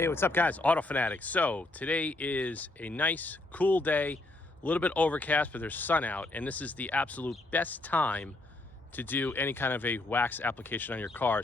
Hey, what's up guys? Autofanatic. So today is a nice, cool day, a little bit overcast, but there's sun out, and this is the absolute best time to do any kind of a wax application on your car.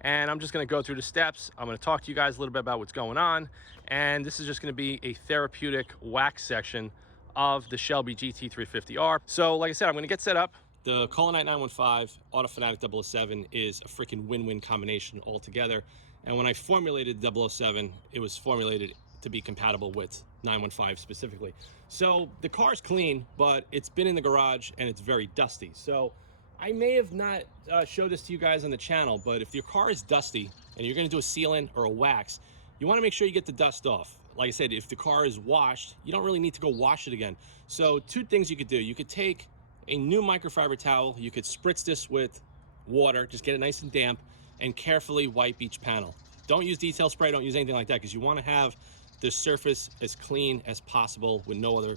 And I'm just gonna go through the steps. I'm gonna talk to you guys a little bit about what's going on, and this is just gonna be a therapeutic wax section of the Shelby GT350R. So like I said, I'm gonna get set up. The Colonite 915 Autofanatic 007 is a freaking win-win combination altogether. And when I formulated 007, it was formulated to be compatible with 915 specifically. So the car's clean, but it's been in the garage and it's very dusty. So I may have not showed this to you guys on the channel, but if your car is dusty and you're gonna do a sealant or a wax, you wanna make sure you get the dust off. Like I said, if the car is washed, you don't really need to go wash it again. So two things you could do. You could take a new microfiber towel, you could spritz this with water, just get it nice and damp, and carefully wipe each panel. Don't use detail spray, don't use anything like that, because you want to have the surface as clean as possible with no other,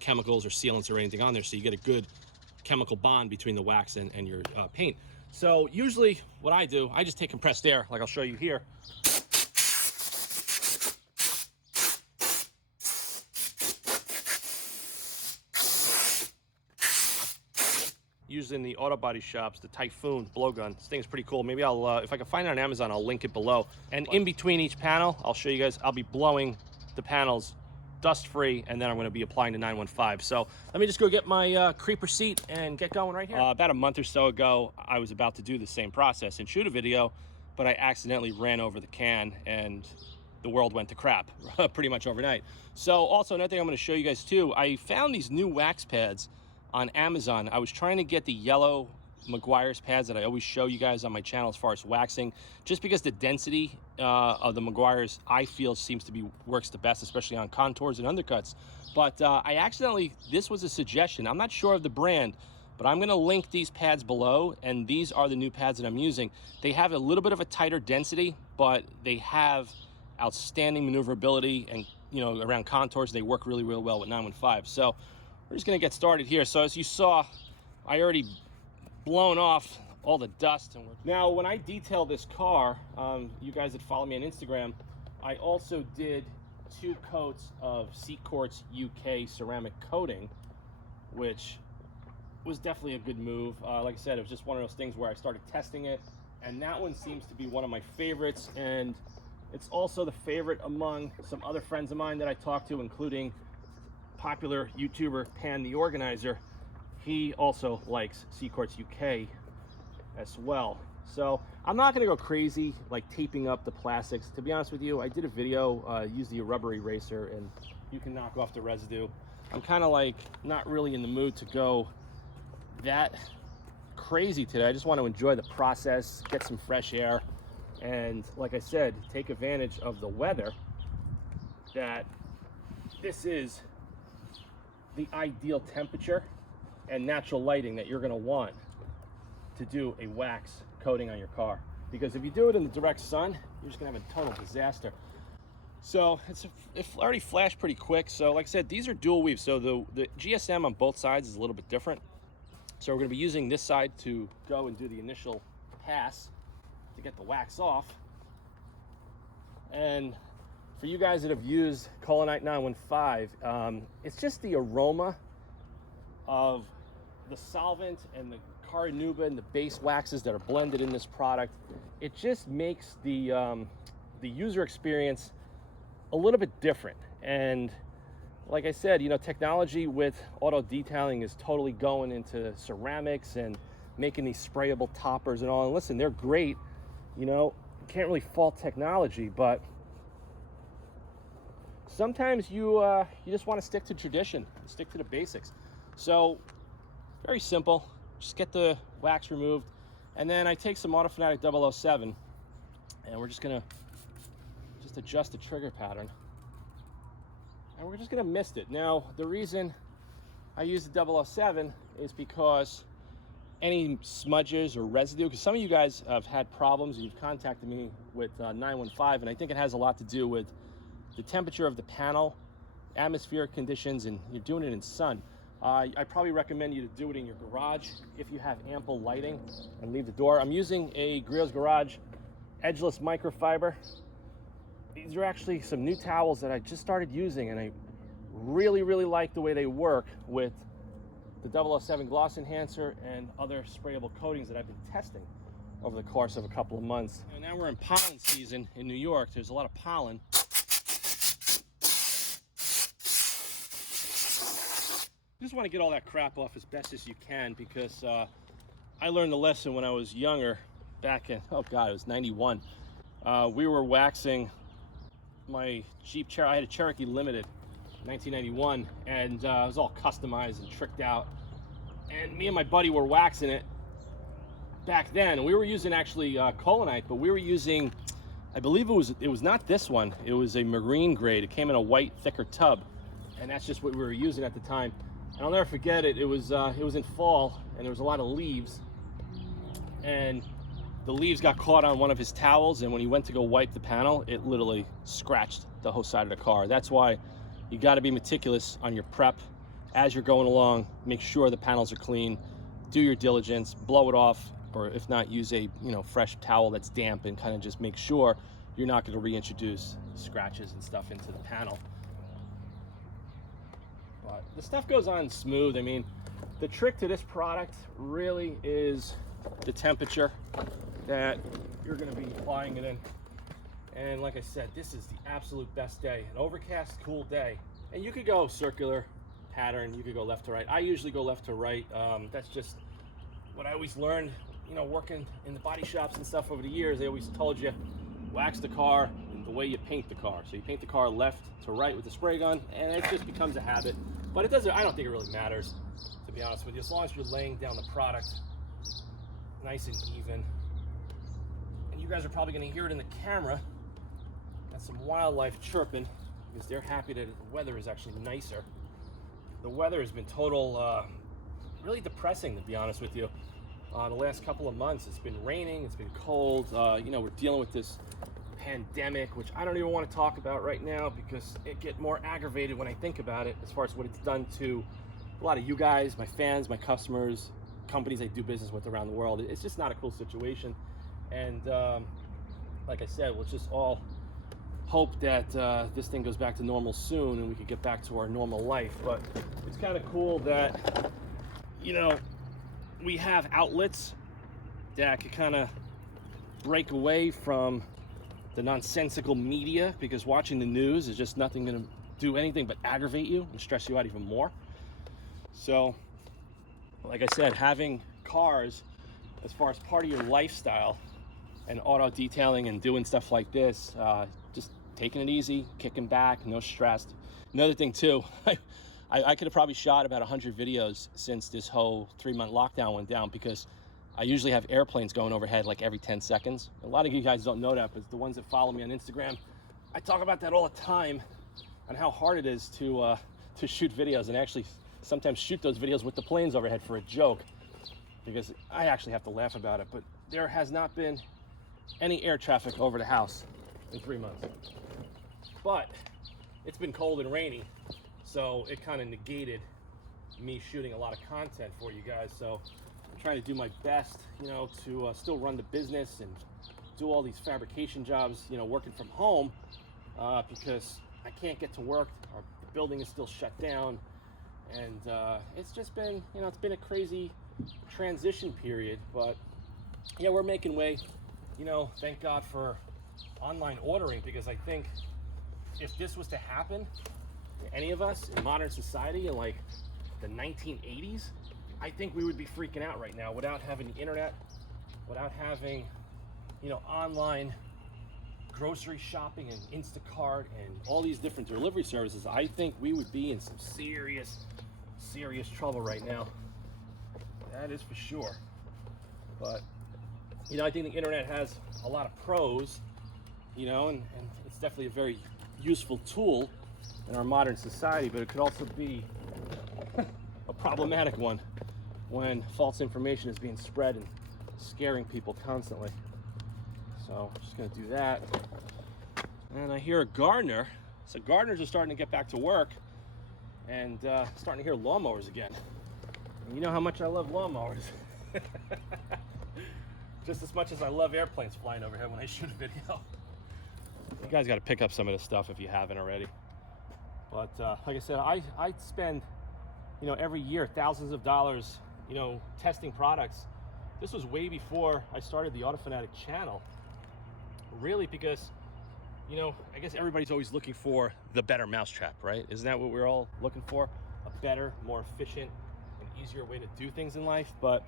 chemicals or sealants or anything on there, so you get a good chemical bond between the wax and your paint. So usually what I do, I just take compressed air, like I'll show you here. Using the auto body shops, the Typhoon blowgun. This thing is pretty cool. Maybe I'll, if I can find it on Amazon, I'll link it below. And in between each panel, I'll show you guys, I'll be blowing the panels dust-free, and then I'm gonna be applying the 915. So let me just go get my creeper seat and get going right here. About a month or so ago, I was about to do the same process and shoot a video, but I accidentally ran over the can and the world went to crap pretty much overnight. So also another thing I'm gonna show you guys too, I found these new wax pads on Amazon. I was trying to get the yellow Meguiar's pads that I always show you guys on my channel as far as waxing, just because the density of the Meguiar's I feel seems to be works the best, especially on contours and undercuts. But I accidentally, this was a suggestion, I'm not sure of the brand, but I'm gonna link these pads below, and these are the new pads that I'm using. They have a little bit of a tighter density, but they have outstanding maneuverability, and around contours they work really well with 915. So we're just gonna get started here. So as you saw, I already blown off all the dust. Now, when I detail this car, you guys that follow me on Instagram, I also did 2 coats of Seat Quartz UK ceramic coating, which was definitely a good move. Like I said, it was just one of those things where I started testing it, and that one seems to be one of my favorites, and it's also the favorite among some other friends of mine that I talked to, including popular YouTuber Pan the Organizer. He also likes Seat Quartz UK as well. So I'm not gonna go crazy like taping up the plastics. To be honest with you, I did a video, use the rubber eraser, and you can knock off the residue. I'm kind of like not really in the mood to go that crazy today. I just want to enjoy the process, get some fresh air, and like I said, take advantage of the weather. That this is the ideal temperature and natural lighting that you're going to want to do a wax coating on your car, because if you do it in the direct sun, you're just going to have a total disaster. So it already flashed pretty quick. So like I said, these are dual weaves, so the GSM on both sides is a little bit different. So we're going to be using this side to go and do the initial pass to get the wax off. And for you guys that have used Colonite 915, it's just the aroma of the solvent and the Carnauba and the base waxes that are blended in this product. It just makes the user experience a little bit different. And like I said, technology with auto detailing is totally going into ceramics and making these sprayable toppers and all. And listen, they're great. You can't really fault technology, but sometimes you just want to stick to tradition, stick to the basics. So very simple, just get the wax removed, and then I take some Autofanatic 007, and we're just gonna adjust the trigger pattern, and we're just gonna mist it. Now, the reason I use the 007 is because any smudges or residue, because some of you guys have had problems and you've contacted me with 915, and I think it has a lot to do with the temperature of the panel, atmospheric conditions, and you're doing it in sun. I probably recommend you to do it in your garage if you have ample lighting, and leave the door. I'm using a Grills Garage edgeless microfiber these are actually some new towels that I just started using, and I really, really like the way they work with the 007 gloss enhancer and other sprayable coatings that I've been testing over the course of a couple of months. And now we're in pollen season in New York. There's a lot of pollen. You just want to get all that crap off as best as you can, because I learned the lesson when I was younger, back in, oh God, it was 91. We were waxing my Jeep Cherokee. I had a Cherokee Limited, 1991, and it was all customized and tricked out. And me and my buddy were waxing it back then. We were using actually Colonite, but we were using, I believe it was not this one. It was a marine grade. It came in a white, thicker tub, and that's just what we were using at the time. And I'll never forget it. It was in fall, and there was a lot of leaves, and the leaves got caught on one of his towels, and when he went to go wipe the panel, it literally scratched the whole side of the car. That's why you got to be meticulous on your prep as you're going along. Make sure the panels are clean, do your diligence, blow it off, or if not, use a fresh towel that's damp, and kind of just make sure you're not going to reintroduce scratches and stuff into the panel. But the stuff goes on smooth. I mean, the trick to this product really is the temperature that you're going to be applying it in. And like I said, this is the absolute best day. An overcast, cool day. And you could go circular pattern, you could go left to right. I usually go left to right. That's just what I always learned, working in the body shops and stuff over the years. They always told you, wax the car the way you paint the car. So you paint the car left to right with the spray gun, and it just becomes a habit. But it doesn't, I don't think it really matters, to be honest with you, as long as you're laying down the product nice and even. And you guys are probably going to hear it in the camera. Got some wildlife chirping, because they're happy that the weather is actually nicer. The weather has been really depressing, to be honest with you. The last couple of months, it's been raining, it's been cold. We're dealing with this pandemic, which I don't even want to talk about right now, because it gets more aggravated when I think about it, as far as what it's done to a lot of you guys, my fans, my customers, companies I do business with around the world. It's just not a cool situation. And like I said, let's just all hope that this thing goes back to normal soon, and we can get back to our normal life. But it's kind of cool that we have outlets that can kind of break away from the nonsensical media, because watching the news is just nothing going to do anything but aggravate you and stress you out even more. So like I said, having cars as far as part of your lifestyle and auto detailing and doing stuff like this, just taking it easy, kicking back, no stress. Another thing too, I could have probably shot about 100 videos since this whole 3-month lockdown went down, because I usually have airplanes going overhead like every 10 seconds. A lot of you guys don't know that, but the ones that follow me on Instagram, I talk about that all the time, on how hard it is to shoot videos, and actually sometimes shoot those videos with the planes overhead for a joke, because I actually have to laugh about it. But there has not been any air traffic over the house in 3 months. But it's been cold and rainy, so it kind of negated me shooting a lot of content for you guys. So I'm trying to do my best, to still run the business and do all these fabrication jobs, working from home, because I can't get to work. The building is still shut down, and it's just been, it's been a crazy transition period. But yeah, we're making way. Thank God for online ordering, because I think if this was to happen to any of us in modern society in like the 1980s, I think we would be freaking out right now without having the internet, without having, online grocery shopping and Instacart and all these different delivery services. I think we would be in some serious trouble right now. That is for sure. But, I think the internet has a lot of pros, and it's definitely a very useful tool in our modern society, but it could also be a problematic one when false information is being spread and scaring people constantly. So I'm just going to do that. And I hear a gardener. So gardeners are starting to get back to work, and starting to hear lawnmowers again. And you know how much I love lawnmowers. Just as much as I love airplanes flying overhead when I shoot a video. You guys got to pick up some of this stuff if you haven't already. But like I said, I spend, you know, every year thousands of dollars, you know, testing products. This was way before I started the Autofanatic channel, really, because, you know, I guess everybody's always looking for the better mousetrap, right? Isn't that what we're all looking for? A better, more efficient, and easier way to do things in life. But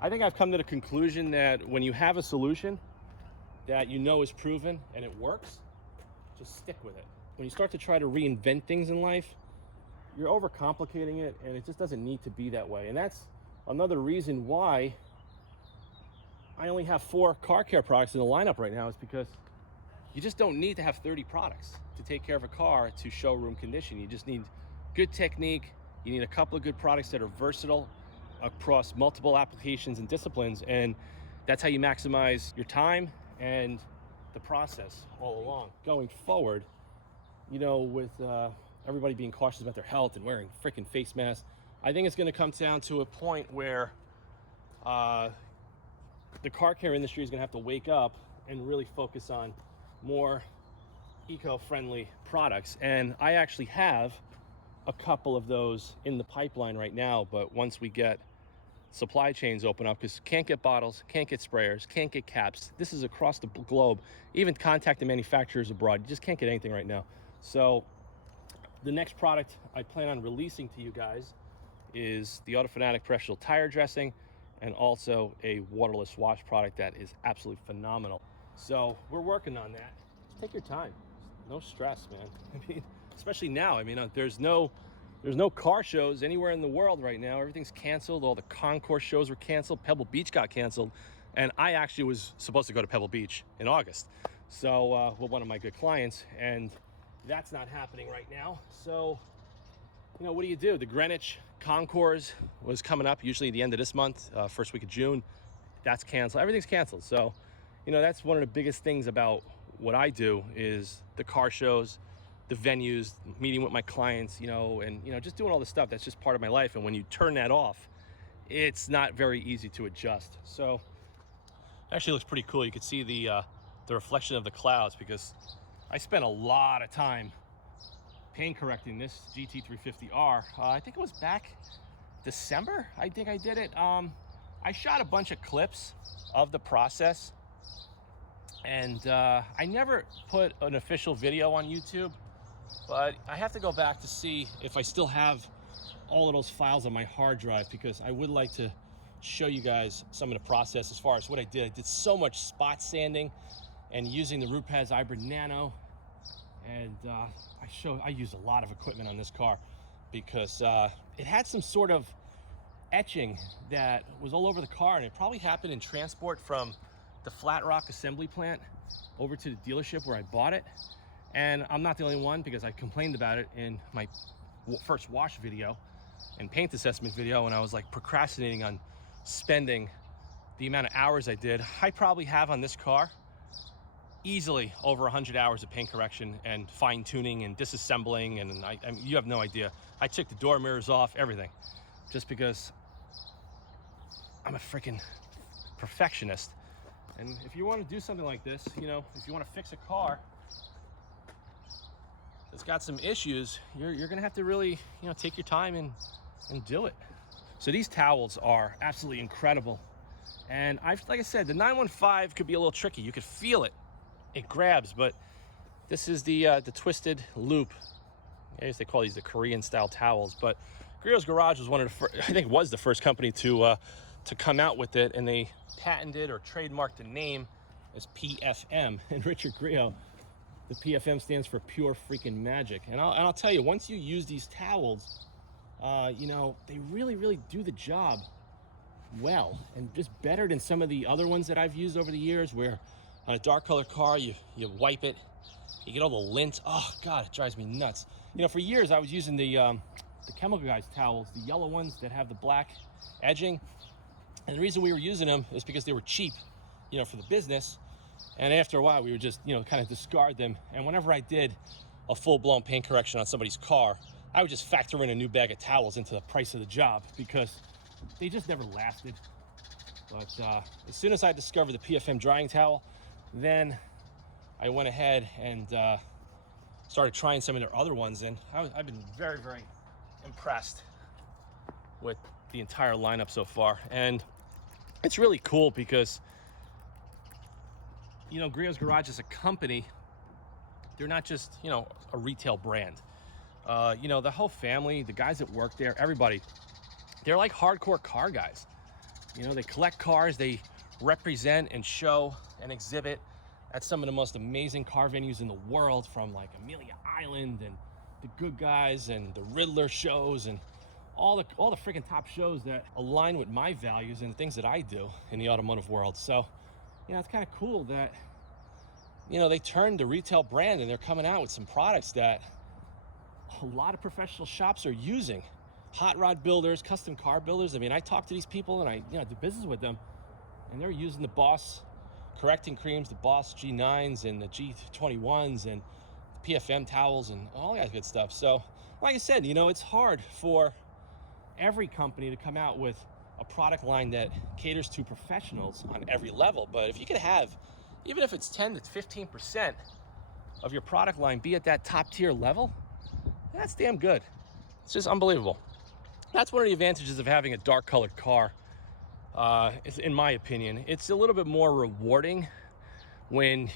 I think I've come to the conclusion that when you have a solution that you know is proven and it works, just stick with it. When you start to try to reinvent things in life, you're overcomplicating it, and it just doesn't need to be that way. And that's another reason why I only have 4 car care products in the lineup right now, is because you just don't need to have 30 products to take care of a car to showroom condition. You just need good technique. You need a couple of good products that are versatile across multiple applications and disciplines, and that's how you maximize your time and the process all along. Going forward, you know, with everybody being cautious about their health and wearing freaking face masks, I think it's going to come down to a point where the car care industry is going to have to wake up and really focus on more eco-friendly products. And I actually have a couple of those in the pipeline right now, but once we get supply chains open up, because can't get bottles, can't get sprayers, can't get caps. This is across the globe, even contacting manufacturers abroad. You just can't get anything right now. So the next product I plan on releasing to you guys is the autofanatic professional tire dressing, and also a waterless wash product that is absolutely phenomenal. So we're working on that. Just take your time. No stress, man. I mean, especially now. I mean, there's no car shows anywhere in the world right now. Everything's canceled. All the concourse shows were canceled. Pebble Beach got canceled. And I actually was supposed to go to Pebble Beach in August. So with one of my good clients, and that's not happening right now. So, you know, what do? The Greenwich Concours was coming up usually at the end of this month, first week of June. That's canceled. Everything's canceled. So, you know, that's one of the biggest things about what I do is the car shows, the venues, meeting with my clients, you know, and, you know, just doing all this stuff. That's just part of my life. And when you turn that off, it's not very easy to adjust. So it actually looks pretty cool. You can see the reflection of the clouds, because I spent a lot of time paint correcting this GT350R. I think it was back December. I think I did it. I shot a bunch of clips of the process, and I never put an official video on YouTube, but I have to go back to see if I still have all of those files on my hard drive, because I would like to show you guys some of the process as far as what I did. I did so much spot sanding and using the Root Pads Hybrid Nano, and I used a lot of equipment on this car because it had some sort of etching that was all over the car, and it probably happened in transport from the Flat Rock assembly plant over to the dealership where I bought it. And I'm not the only one, because I complained about it in my first wash video and paint assessment video, and I was like procrastinating on spending the amount of hours I did. I probably have on this car easily over 100 hours of paint correction and fine tuning and disassembling, and I mean, you have no idea. I took the door mirrors off, everything, just because I'm a freaking perfectionist. And if you want to do something like this, you know, if you want to fix a car that's got some issues, you're gonna have to really, you know, take your time and do it. So these towels are absolutely incredible. And like I said, the 915 could be a little tricky. You could feel it. It grabs, but this is the twisted loop. I guess they call these the Korean style towels, but Griot's Garage was one of the first, I think was the first company to come out with it, and they patented or trademarked the name as PFM. And Richard Griot, the PFM stands for pure freaking magic. And I'll tell you, once you use these towels, you know, they really do the job well, and just better than some of the other ones that I've used over the years, where on a dark colored car, you wipe it, you get all the lint. Oh God, it drives me nuts. You know, for years I was using the Chemical Guys towels, the yellow ones that have the black edging. And the reason we were using them is because they were cheap, you know, for the business. And after a while, we would just, you know, kind of discard them. And whenever I did a full-blown paint correction on somebody's car, I would just factor in a new bag of towels into the price of the job, because they just never lasted. But as soon as I discovered the PFM drying towel, then I went ahead and started trying some of their other ones, and I've been very, very impressed with the entire lineup so far. And it's really cool because, you know, Griot's Garage is a company. They're not just, you know, a retail brand. You know, the whole family, the guys that work there, everybody, they're like hardcore car guys. You know, they collect cars, they represent and show and exhibit at some of the most amazing car venues in the world, from like Amelia Island and the Good Guys and the Riddler shows and all the freaking top shows that align with my values and things that I do in the automotive world. So, you know, it's kind of cool that, you know, they turned the retail brand and they're coming out with some products that a lot of professional shops are using. Hot rod builders, custom car builders. I mean, I talk to these people and I, you know, do business with them, and they're using the Boss correcting creams, the Boss G9s and the G21s and the PFM towels and all that good stuff. So, like I said, you know, it's hard for every company to come out with a product line that caters to professionals on every level. But if you could have, even if it's 10 to 15% of your product line be at that top tier level, that's damn good. It's just unbelievable. That's one of the advantages of having a dark colored car. In my opinion, it's a little bit more rewarding when,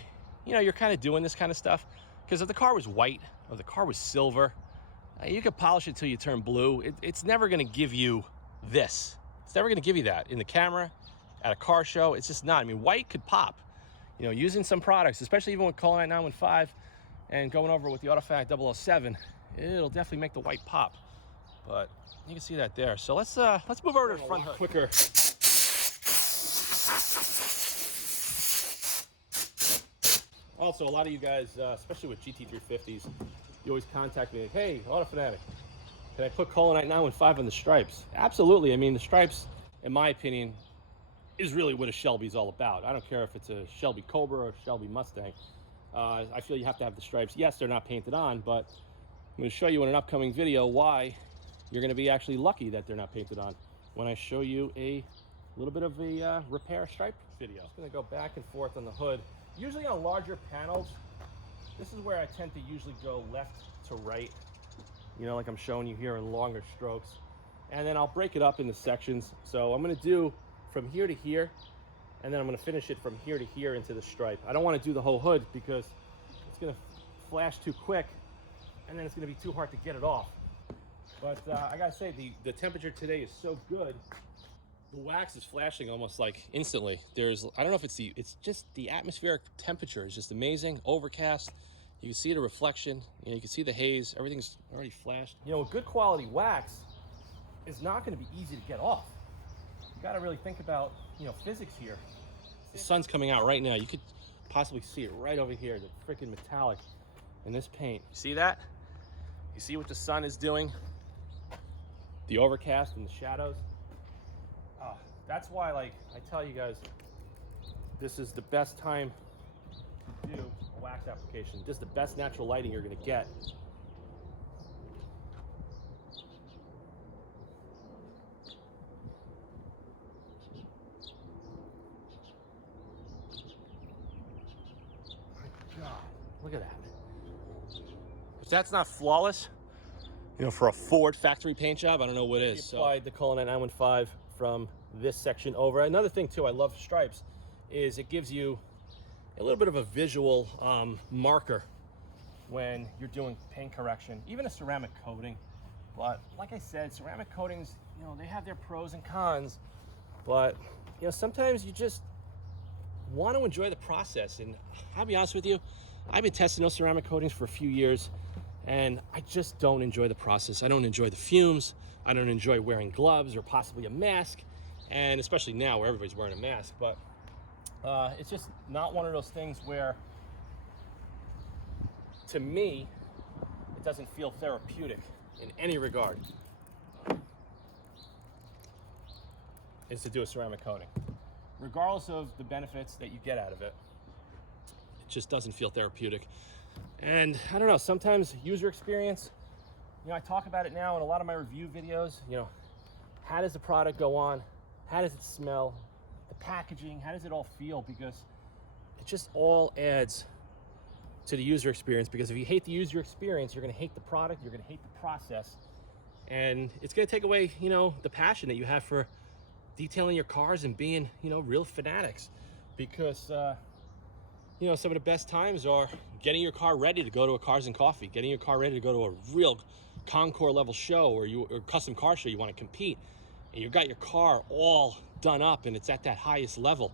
you know, you're kind of doing this kind of stuff. Because if the car was white or the car was silver, you could polish it till you turn blue. It's never going to give you this. It's never going to give you that in the camera, at a car show. It's just not. I mean, white could pop. You know, using some products, especially even with Colonite 915 and going over with the autofanatic 007, it'll definitely make the white pop. But you can see that there. So let's move over to the front hood quicker. Also, a lot of you guys, especially with GT350s, you always contact me like, hey, autofanatic, can I put Colonite 915 on the stripes? Absolutely. I mean, the stripes, in my opinion, is really what a Shelby's all about. I don't care if it's a Shelby Cobra or a Shelby Mustang. I feel you have to have the stripes. Yes, they're not painted on, but I'm going to show you in an upcoming video why you're going to be actually lucky that they're not painted on when I show you a little bit of a repair stripe video. I'm going to go back and forth on the hood. Usually on larger panels, this is where I tend to usually go left to right, you know, like I'm showing you here in longer strokes. And then I'll break it up into sections. So I'm going to do from here to here, and then I'm going to finish it from here to here into the stripe. I don't want to do the whole hood because it's going to flash too quick, and then it's going to be too hard to get it off. But I gotta say, the temperature today is so good. The wax is flashing almost like instantly. I don't know if it's just the atmospheric temperature is just amazing. Overcast. You can see the reflection. You know, you can see the haze. Everything's already flashed. You know, a good quality wax is not going to be easy to get off. You got to really think about, you know, physics here. The sun's coming out right now. You could possibly see it right over here. The freaking metallic in this paint. You see that? You see what the sun is doing? The overcast and the shadows. That's why, like, I tell you guys, this is the best time to do a wax application. This is the best natural lighting you're going to get. My God, look at that. If that's not flawless, you know, for a Ford factory paint job, I don't know what is. So applied the Colonite 915 from this section over. Another thing too, I love stripes, is it gives you a little bit of a visual marker when you're doing paint correction, even a ceramic coating. But like I said, ceramic coatings, you know, they have their pros and cons, but you know, sometimes you just want to enjoy the process. And I'll be honest with you, I've been testing those ceramic coatings for a few years, and I just don't enjoy the process. I don't enjoy the fumes. I don't enjoy wearing gloves or possibly a mask, and especially now where everybody's wearing a mask. But it's just not one of those things where, to me, it doesn't feel therapeutic in any regard, is to do a ceramic coating. Regardless of the benefits that you get out of it, it just doesn't feel therapeutic. And I don't know, sometimes user experience, you know, I talk about it now in a lot of my review videos. You know, how does the product go on? How does it smell? The packaging, how does it all feel? Because it just all adds to the user experience, because if you hate the user experience, you're going to hate the product, you're going to hate the process, and it's going to take away, you know, the passion that you have for detailing your cars and being, you know, real fanatics. Because you know, some of the best times are getting your car ready to go to a Cars and Coffee, getting your car ready to go to a real Concours level show, or custom car show you want to compete, and you've got your car all done up and it's at that highest level.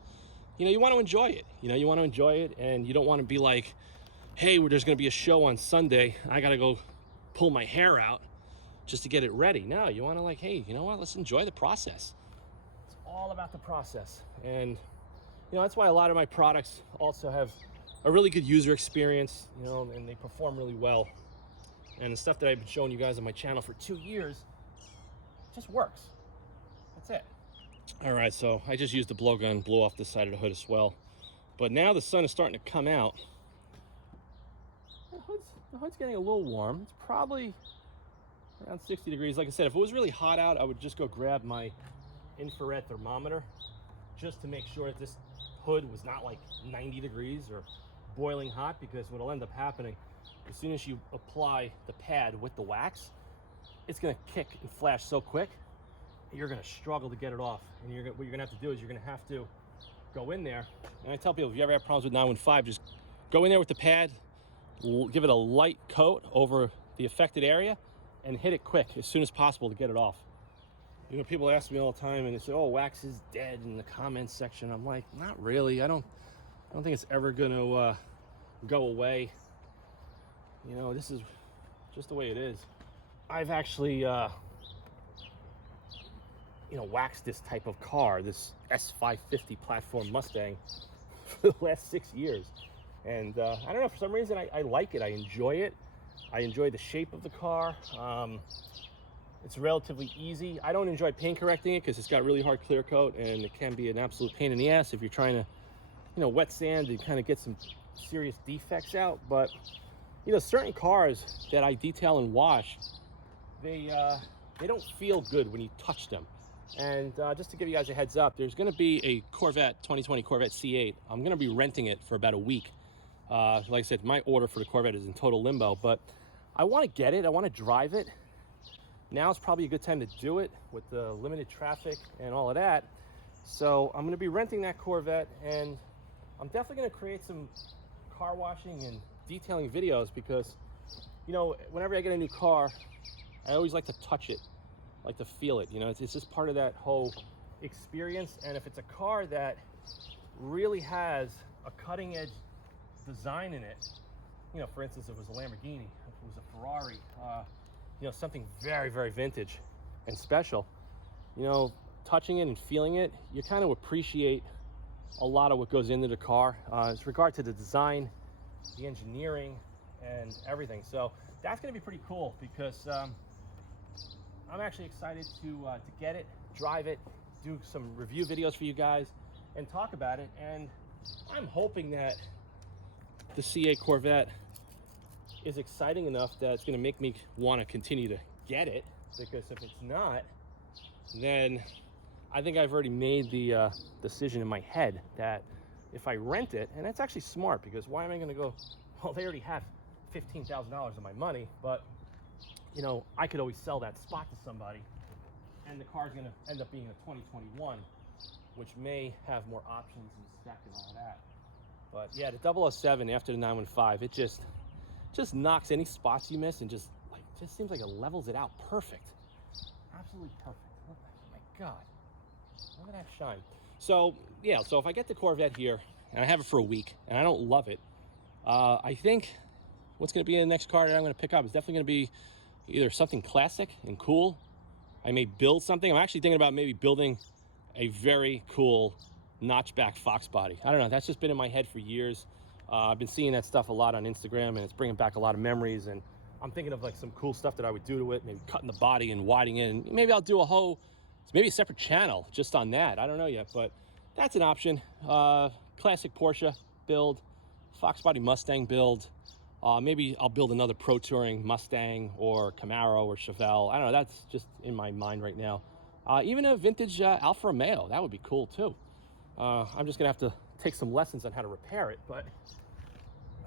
You know, you want to enjoy it. You know, you want to enjoy it, and you don't want to be like, hey, there's going to be a show on Sunday, I got to go pull my hair out just to get it ready. No, you want to, like, hey, you know what, let's enjoy the process. It's all about the process. And, you know, that's why a lot of my products also have a really good user experience, you know, and they perform really well. And the stuff that I've been showing you guys on my channel for 2 years just works. That's it. All right, so I just used the blowgun, blew off the side of the hood as well. But now the sun is starting to come out. The hood's getting a little warm. It's probably around 60 degrees. Like I said, if it was really hot out, I would just go grab my infrared thermometer just to make sure that this hood was not like 90 degrees or boiling hot, because what'll end up happening, as soon as you apply the pad with the wax, it's gonna kick and flash so quick, you're gonna struggle to get it off. And what you're gonna have to do is you're gonna have to go in there. And I tell people, if you ever have problems with 915, just go in there with the pad, give it a light coat over the affected area, and hit it quick as soon as possible to get it off. You know, people ask me all the time, and they say, oh, wax is dead in the comments section. I'm like, not really. I don't think it's ever gonna go away. You know, this is just the way it is. I've actually you know, waxed this type of car, this S550 platform Mustang, for the last 6 years. And I don't know, for some reason I like it. I enjoy it. I enjoy the shape of the car. It's relatively easy. I don't enjoy paint correcting it because it's got really hard clear coat, and it can be an absolute pain in the ass if you're trying to, you know, wet sand and kind of get some serious defects out. But, you know, certain cars that I detail and wash, they don't feel good when you touch them. And just to give you guys a heads up, there's going to be a Corvette 2020 Corvette C8. I'm going to be renting it for about a week. Like I said, my order for the Corvette is in total limbo, but I want to get it. I want to drive it. Now is probably a good time to do it with the limited traffic and all of that. So I'm going to be renting that Corvette, and I'm definitely going to create some car washing and detailing videos, because, you know, whenever I get a new car, I always like to touch it, like to feel it. You know, it's just part of that whole experience. And if it's a car that really has a cutting edge design in it, you know, for instance, if it was a Lamborghini, if it was a Ferrari, you know, something very, very vintage and special, you know, touching it and feeling it, you kind of appreciate a lot of what goes into the car as regard to the design, the engineering, and everything. So that's going to be pretty cool, because I'm actually excited to get it, drive it, do some review videos for you guys, and talk about it. And I'm hoping that the C8 Corvette is exciting enough that it's going to make me want to continue to get it, because if it's not, then I think I've already made the decision in my head that if I rent it, and it's actually smart, because why am I going to go, well, they already have $15,000 of my money, but, you know, I could always sell that spot to somebody, and the car's going to end up being a 2021, which may have more options and spec and all that. But yeah, the 007 after the 915, it just knocks any spots you miss, and just seems like it levels it out perfect. Absolutely perfect. Oh my God, look at that shine. So yeah, so if I get the Corvette here and I have it for a week and I don't love it, I think what's going to be in the next car that I'm going to pick up is definitely going to be either something classic and cool. I may build something. I'm actually thinking about maybe building a very cool notchback Fox body. I don't know, that's just been in my head for years. I've been seeing that stuff a lot on Instagram, and it's bringing back a lot of memories, and I'm thinking of like some cool stuff that I would do to it, maybe cutting the body and widening it, and maybe I'll do maybe a separate channel just on that. I don't know yet, but that's an option. Classic Porsche build, Fox body Mustang build. Maybe I'll build another Pro Touring Mustang or Camaro or Chevelle. I don't know, that's just in my mind right now. Even a vintage Alfa Romeo, that would be cool too. I'm just gonna have to take some lessons on how to repair it, but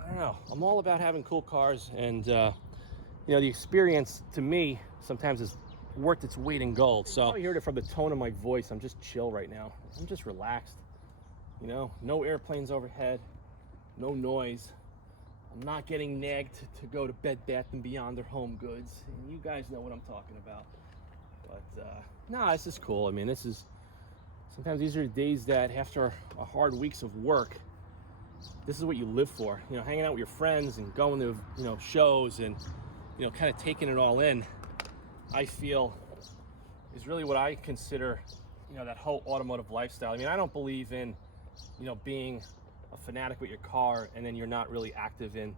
don't know. I'm all about having cool cars, and you know, the experience to me sometimes is worth its weight in gold. So you heard it from the tone of my voice. I'm just chill right now. I'm just relaxed. You know, no airplanes overhead, no noise. I'm not getting nagged to go to Bed Bath & Beyond or Home Goods. And you guys know what I'm talking about. But no, this is cool. I mean, this is, sometimes these are days that after a hard weeks of work, this is what you live for. You know, hanging out with your friends and going to, you know, shows and, you know, kind of taking it all in, I feel is really what I consider, you know, that whole automotive lifestyle. I mean, I don't believe in, you know, being a fanatic with your car and then you're not really active in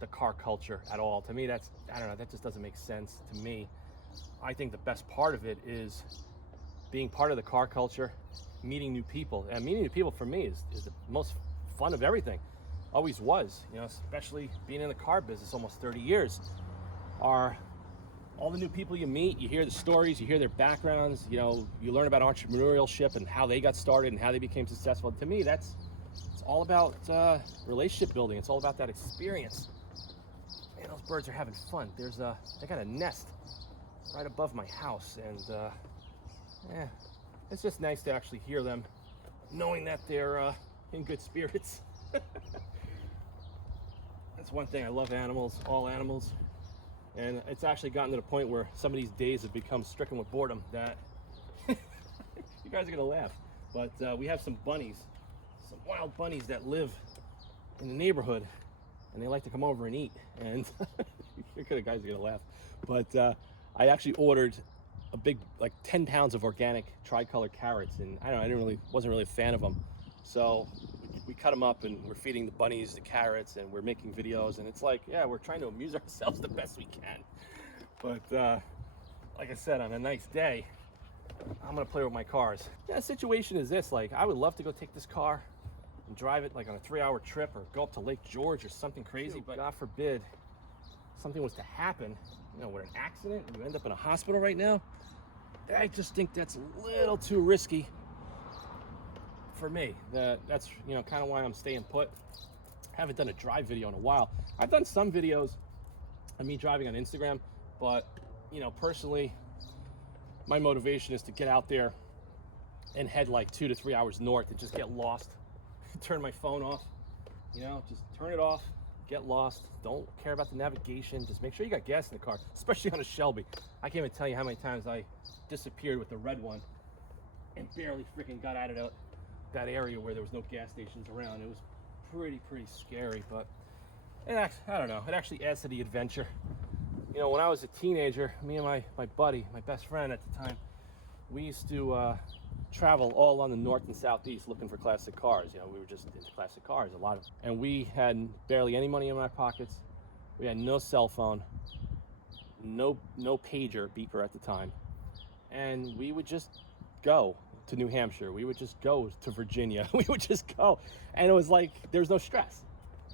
the car culture at all. To me, that's, I don't know, that just doesn't make sense to me. I think the best part of it is being part of the car culture, meeting new people. And meeting new people for me is the most fun of everything. Always was, you know, especially being in the car business almost 30 years. Are all the new people you meet, you hear the stories, you hear their backgrounds, you know, you learn about entrepreneurship and how they got started and how they became successful. To me, it's all about relationship building. It's all about that experience. Man, those birds are having fun. They got a nest right above my house, and yeah, it's just nice to actually hear them, knowing that they're in good spirits. That's one thing. I love animals, all animals. And it's actually gotten to the point where some of these days have become stricken with boredom that you guys are gonna laugh. But we have some bunnies, some wild bunnies that live in the neighborhood, and they like to come over and eat. And you guys are gonna laugh. But I actually ordered a big, like 10 pounds of organic tricolor carrots, and I don't know, wasn't really a fan of them. So we cut them up and we're feeding the bunnies the carrots and we're making videos, and it's like, yeah, we're trying to amuse ourselves the best we can. But like I said, on a nice day, I'm gonna play with my cars. Yeah, the situation is this, like, I would love to go take this car and drive it like on a 3-hour trip or go up to Lake George or something crazy, but God forbid something was to happen, you know, with an accident and you end up in a hospital right now. I just think that's a little too risky for me. That's, you know, kind of why I'm staying put. I haven't done a drive video in a while. I've done some videos of me driving on Instagram, but, you know, personally, my motivation is to get out there and head like 2 to 3 hours north and just get lost. Turn my phone off, you know, just turn it off, get lost. Don't care about the navigation. Just make sure you got gas in the car, especially on a Shelby. I can't even tell you how many times I disappeared with the red one and barely freaking got out of that area where there was no gas stations around. It was pretty scary, but I don't know, it actually adds to the adventure. You know, when I was a teenager, me and my buddy, my best friend at the time, we used to travel all on the north and southeast looking for classic cars. You know, we were just into classic cars, a lot of, and we had barely any money in our pockets. We had no cell phone, no pager, beeper at the time, and we would just go to New Hampshire. We would just go to Virginia. We would just go, and it was like there's no stress.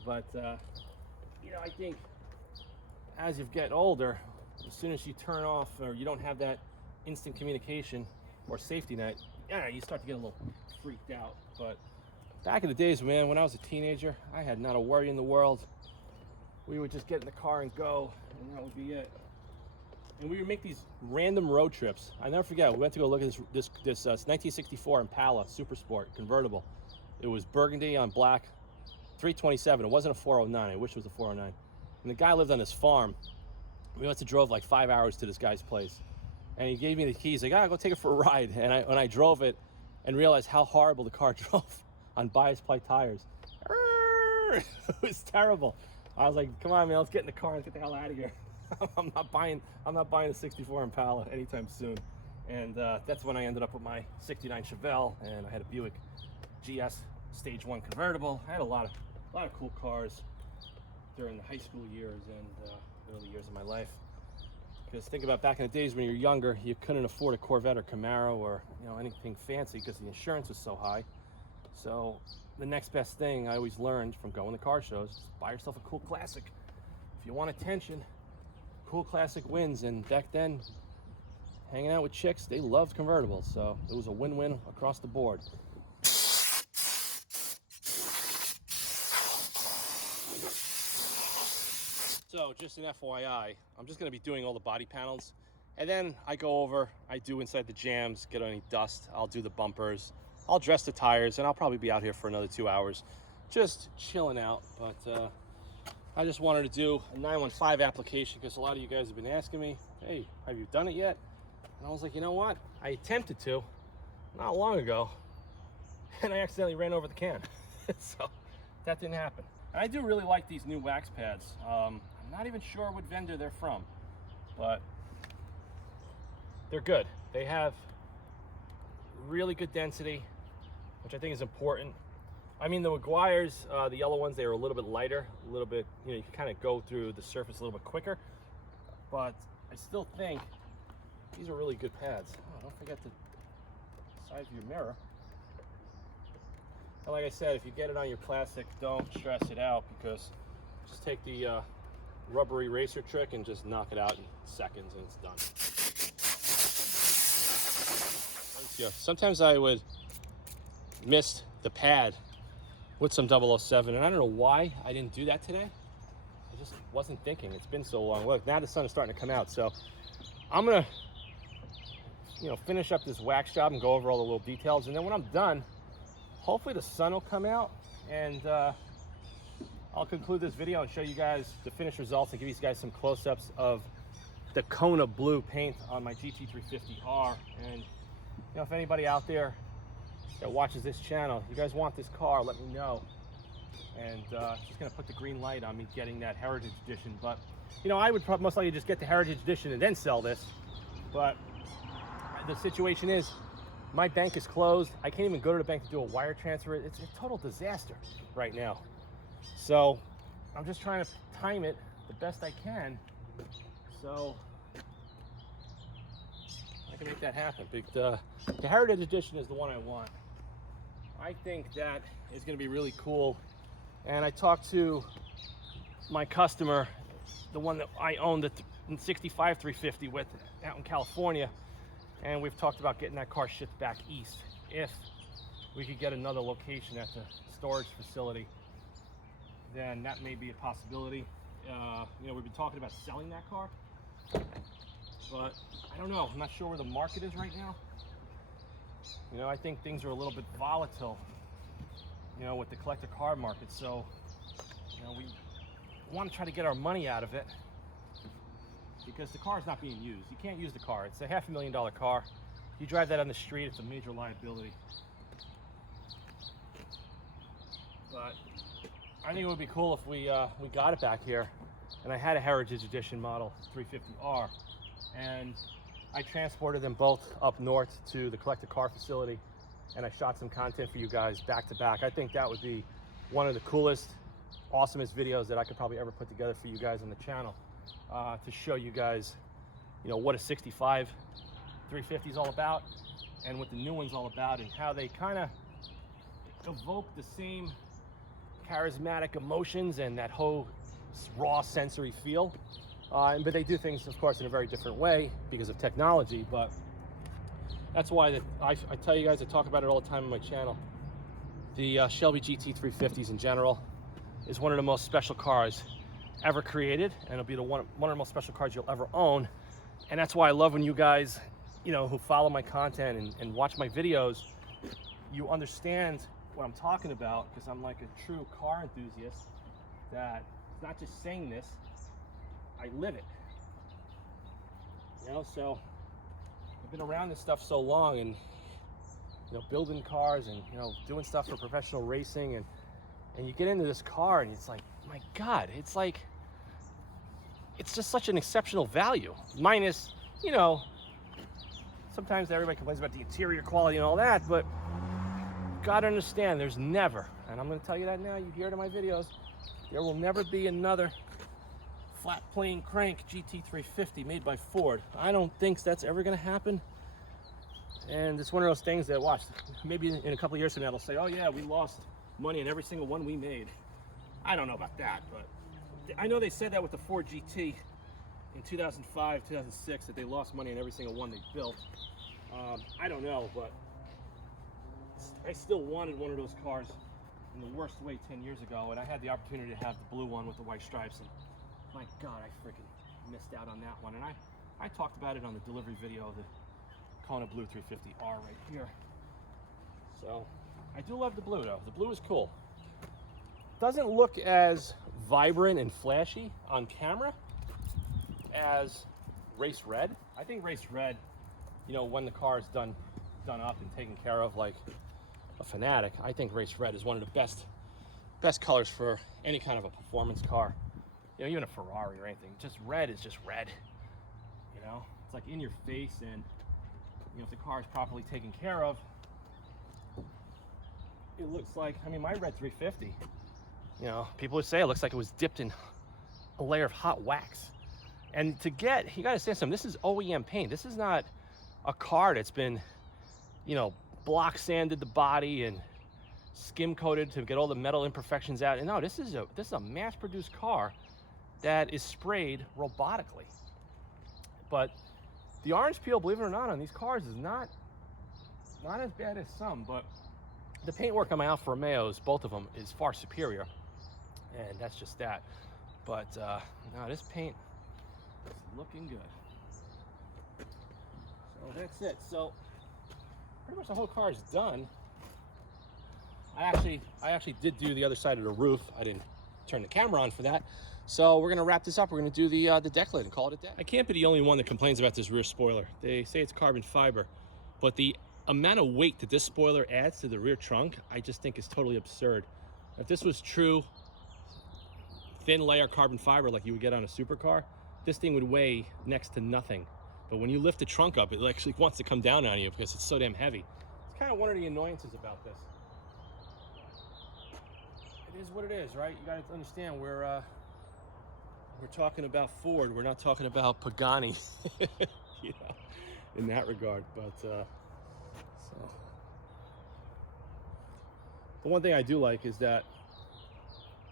But you know, I think as you get older, as soon as you turn off or you don't have that instant communication or safety net, yeah, you start to get a little freaked out. But back in the days, man, when I was a teenager, I had not a worry in the world. We would just get in the car and go, and that would be it. And we would make these random road trips. I never forget, we went to go look at this 1964 Impala Super Sport convertible. It was burgundy on black, 327. It wasn't a 409. I wish it was a 409. And the guy lived on this farm. We went to drove like 5 hours to this guy's place. And he gave me the keys, like, go take it for a ride. And when I drove it and realized how horrible the car drove on bias ply tires. It was terrible. I was like, come on, man, let's get in the car and get the hell out of here. I'm not buying a 64 Impala anytime soon. And that's when I ended up with my 69 Chevelle, and I had a Buick GS Stage 1 convertible. I had a lot of cool cars during the high school years and early years of my life. Because think about back in the days when you were younger, you couldn't afford a Corvette or Camaro or, you know, anything fancy because the insurance was so high. So the next best thing I always learned from going to car shows is buy yourself a cool classic. If you want attention, cool classic wins. And back then, hanging out with chicks, they loved convertibles. So it was a win-win across the board. So just an FYI, I'm just gonna be doing all the body panels, and then I go over, I do inside the jams, get any dust, I'll do the bumpers, I'll dress the tires, and I'll probably be out here for another 2 hours, just chilling out. But I just wanted to do a 915 application because a lot of you guys have been asking me, hey, have you done it yet? And I was like, you know what? I attempted to not long ago, and I accidentally ran over the can. So that didn't happen. And I do really like these new wax pads. I'm not even sure what vendor they're from, but they're good. They have really good density, which I think is important. I mean, the Maguires, the yellow ones, they are a little bit lighter, a little bit, you know, you can kind of go through the surface a little bit quicker, but I still think these are really good pads. Oh, don't forget the size of your mirror. And like I said, if you get it on your plastic, don't stress it out, because just take the rubber eraser trick and just knock it out in seconds and it's done. Sometimes I would miss the pad with some 007, and I don't know why I didn't do that today. I just wasn't thinking. It's been so long. Look, now the sun is starting to come out, so I'm gonna, you know, finish up this wax job and go over all the little details, and then when I'm done, hopefully the sun will come out, and I'll conclude this video and show you guys the finished results and give you guys some close-ups of the Kona blue paint on my GT350R. And you know, if anybody out there that watches this channel, you guys want this car, let me know. And just gonna put the green light on me getting that Heritage Edition. But you know, I would most likely just get the Heritage Edition and then sell this. But the situation is, my bank is closed. I can't even go to the bank to do a wire transfer. It's a total disaster right now. So I'm just trying to time it the best I can, so I can make that happen. But the Heritage Edition is the one I want. I think that is going to be really cool. And I talked to my customer, the one that I own the 65 350 with out in California, and we've talked about getting that car shipped back east if we could get another location at the storage facility. Then that may be a possibility. You know, we've been talking about selling that car, but I don't know. I'm not sure where the market is right now. You know, I think things are a little bit volatile, you know, with the collector car market. So, you know, we want to try to get our money out of it, because the car is not being used. You can't use the car. It's a $500,000 car. You drive that on the street, it's a major liability. But I think it would be cool if we got it back here, and I had a Heritage Edition model 350R, and I transported them both up north to the collector car facility, and I shot some content for you guys back to back. I think that would be one of the coolest, awesomest videos that I could probably ever put together for you guys on the channel, to show you guys, you know, what a 65 350 is all about, and what the new one's all about, and how they kind of evoke the same charismatic emotions and that whole raw sensory feel, but they do things, of course, in a very different way because of technology. But that's why I tell you guys, I talk about it all the time on my channel. The Shelby GT350s in general is one of the most special cars ever created, and it'll be one of the most special cars you'll ever own. And that's why I love when you guys, you know, who follow my content and watch my videos, you understand what I'm talking about, because I'm like a true car enthusiast that is not just saying this, I live it. You know, so I've been around this stuff so long, and you know, building cars and, you know, doing stuff for professional racing, and you get into this car and it's like, my God, it's like, it's just such an exceptional value. Minus, you know, sometimes everybody complains about the interior quality and all that, but you gotta understand, there's never, and I'm gonna tell you that now, you hear it in my videos, there will never be another flat plane crank GT350 made by Ford. I don't think that's ever gonna happen. And it's one of those things that, watch, maybe in a couple of years from now, they'll say, oh yeah, we lost money in every single one we made. I don't know about that, but I know they said that with the Ford GT in 2005, 2006, that they lost money in every single one they built. I don't know, but I still wanted one of those cars in the worst way 10 years ago, and I had the opportunity to have the blue one with the white stripes, and My God, I freaking missed out on that one. And I talked about it on the delivery video of the Kona Blue 350R right here. So I do love the blue though. The blue is cool. Doesn't look as vibrant and flashy on camera as race red. I think race red, you know, when the car is done up and taken care of like a Fanatic, I think race red is one of the best colors for any kind of a performance car. You know, even a Ferrari or anything. Just red is just red. You know, it's like in your face, and you know, if the car is properly taken care of, it looks like, I mean, my red 350, you know, people would say it looks like it was dipped in a layer of hot wax. And to get, you gotta say something, this is OEM paint. This is not a car that's been, you know, block sanded the body and skim coated to get all the metal imperfections out. And no, this is a mass-produced car that is sprayed robotically. But the orange peel, believe it or not, on these cars is not as bad as some, but the paintwork on my Alfa Romeos, both of them, is far superior. And that's just that. But no, this paint is looking good. So that's it. So pretty much the whole car is done. I actually did do the other side of the roof. I didn't turn the camera on for that. So we're gonna wrap this up. We're gonna do the deck lid and call it a day. I can't be the only one that complains about this rear spoiler. They say it's carbon fiber, but the amount of weight that this spoiler adds to the rear trunk, I just think is totally absurd. If this was true thin layer carbon fiber like you would get on a supercar, this thing would weigh next to nothing. But when you lift the trunk up, it actually wants to come down on you because it's so damn heavy. It's kind of one of the annoyances about this. It is what it is, right? You got to understand, we're talking about Ford. We're not talking about Pagani, you know, in that regard. But so the one thing I do like is that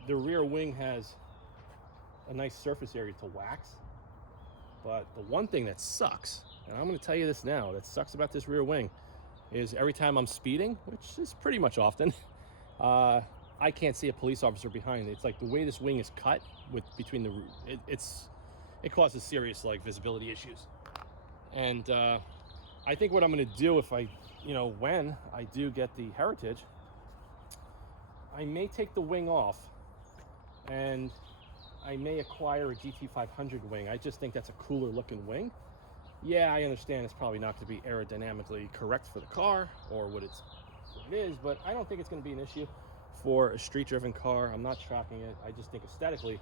the rear wing has a nice surface area to wax. But the one thing that sucks, and I'm going to tell you this now, that sucks about this rear wing, is every time I'm speeding, which is pretty much often, I can't see a police officer behind it. It's like the way this wing is cut between the, it causes serious like visibility issues. And I think what I'm going to do if when I do get the Heritage, I may take the wing off and I may acquire a GT500 wing. I just think that's a cooler looking wing. Yeah, I understand it's probably not going to be aerodynamically correct for the car or what it is, but I don't think it's going to be an issue for a street driven car. I'm not tracking it. I just think aesthetically,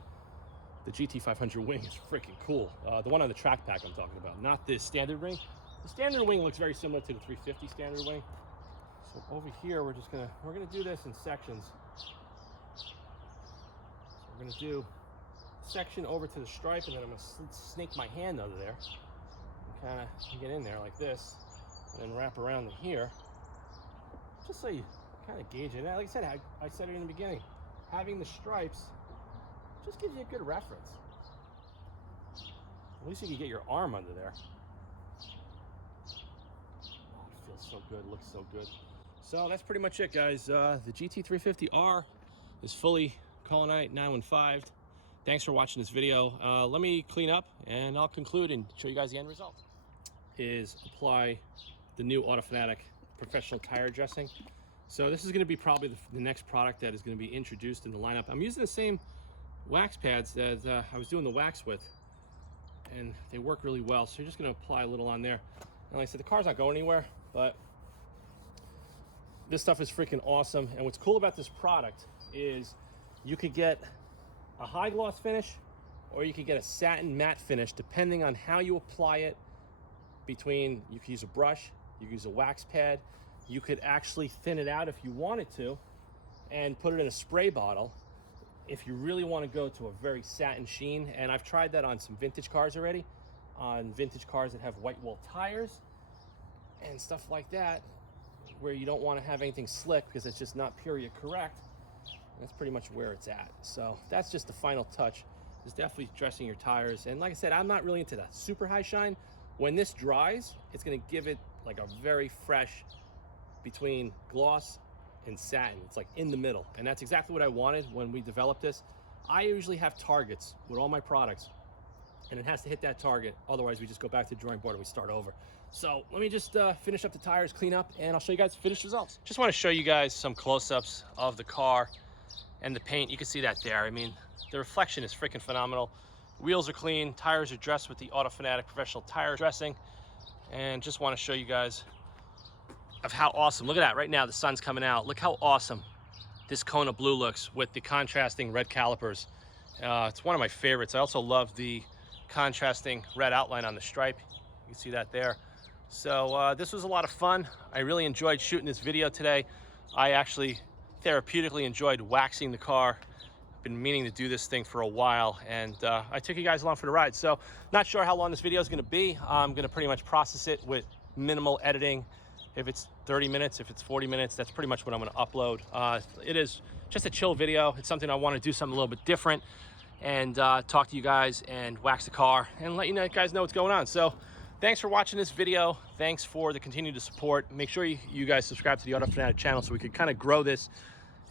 the GT500 wing is freaking cool. The one on the track pack I'm talking about, not the standard wing. The standard wing looks very similar to the 350 standard wing. So over here, we're gonna do this in sections. So we're gonna do section over to the stripe, and then I'm gonna snake my hand under there and kind of get in there like this, and then wrap around to here, just so you kind of gauge it. And like I said, I said it in the beginning, having the stripes just gives you a good reference. At least you can get your arm under there. Oh, it feels so good, looks so good. So that's pretty much it, guys. The GT350R is fully Colonite 915. Thanks for watching this video. Let me clean up and I'll conclude and show you guys the end result. Is apply the new autofanatic professional tire dressing. So this is going to be probably the next product that is going to be introduced in the lineup. I'm using the same wax pads that I was doing the wax with, and they work really well. So you're just going to apply a little on there. And like I said, the car's not going anywhere, but this stuff is freaking awesome. And what's cool about this product is you could get a high gloss finish, or you could get a satin matte finish, depending on how you apply it. You could use a brush, you could use a wax pad, you could actually thin it out if you wanted to and put it in a spray bottle if you really want to go to a very satin sheen. And I've tried that on some vintage cars already, on vintage cars that have white wall tires and stuff like that, where you don't want to have anything slick because it's just not period correct. That's pretty much where it's at. So that's just the final touch, is definitely dressing your tires. And like I said, I'm not really into the super high shine. When this dries, it's going to give it like a very fresh between gloss and satin. It's like in the middle, and that's exactly what I wanted when we developed this. I usually have targets with all my products, and it has to hit that target. Otherwise, we just go back to the drawing board and we start over. So let me just finish up the tires, clean up, and I'll show you guys the finished results. Just want to show you guys some close-ups of the car and the paint. You can see that there. I mean, the reflection is freaking phenomenal. Wheels are clean, tires are dressed with the AutoFanatic professional tire dressing, and just want to show you guys of how awesome. Look at that right now, the sun's coming out. Look how awesome this Kona blue looks with the contrasting red calipers. It's one of my favorites. I also love the contrasting red outline on the stripe. You can see that there. So this was a lot of fun. I really enjoyed shooting this video today. I actually therapeutically enjoyed waxing the car. I've been meaning to do this thing for a while, and I took you guys along for the ride. So not sure how long this video is going to be. I'm going to pretty much process it with minimal editing. If it's 30 minutes, if it's 40 minutes, that's pretty much what I'm going to upload. It is just a chill video. It's something I want to do something a little bit different and talk to you guys and wax the car and let you guys know what's going on. So thanks for watching this video. Thanks for the continued support. Make sure you guys subscribe to the AutoFanatic channel so we can kind of grow this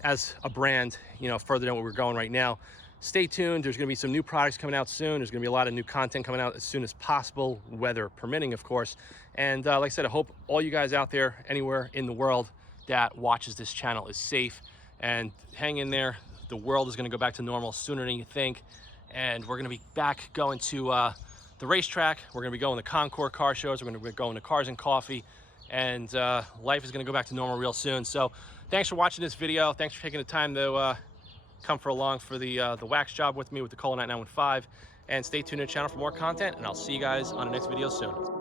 as a brand, you know, further than what we're going right now. Stay tuned. There's going to be some new products coming out soon. There's going to be a lot of new content coming out as soon as possible, weather permitting, of course. And like I said, I hope all you guys out there, anywhere in the world that watches this channel, is safe. And hang in there. The world is going to go back to normal sooner than you think. And we're going to be back going to the racetrack. We're going to be going to Concours car shows. We're going to be going to Cars and Coffee. And life is going to go back to normal real soon. So thanks for watching this video. Thanks for taking the time to come along for the wax job with me with the Kola 9915, and stay tuned to the channel for more content, and I'll see you guys on the next video soon.